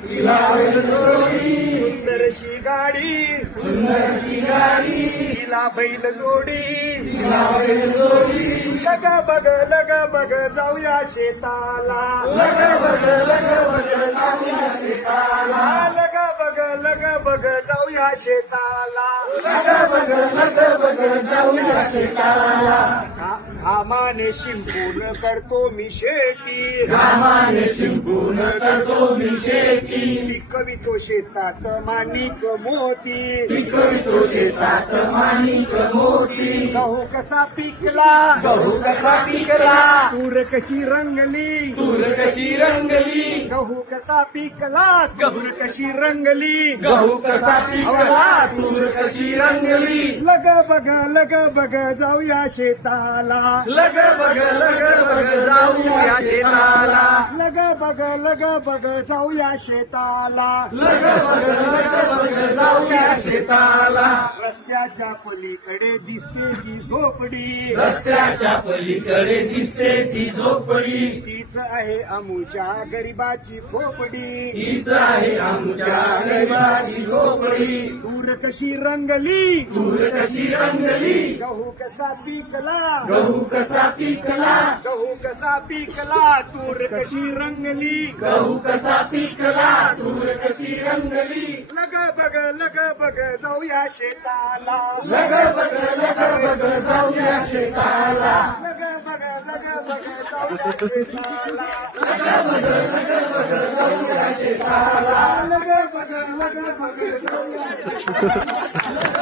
तिला बैल जोडी सुंदरशी गाडी तिला बैल जोडी लग बग जाऊया शेताला लग बग जाऊया शेताला घामाने शिंपून करतो मी शेती पिकवितो शेतात माणिक मोती गहू कसा पिकला तूर कशी रंगली गहू कसा पिकला तूर कशी रंगली तूर कशी रंगली लग बग जाऊया शेताला लग बग जाऊया शेताला लग बग जाऊया शेताला जाऊया शेताला रस्त्याच्या पलीकडे दिसते ती झोपडी ती झोपडी तीच आहे आमुच्या गरीबाची खोपडी तूर कशी रंगली गहू कसा पिकला तूर कशी रंगली लग बग जाऊया शेताला लग बग जाऊया शेताला लग बग जाऊया शेताला शेताला लग बग जाऊया शेताला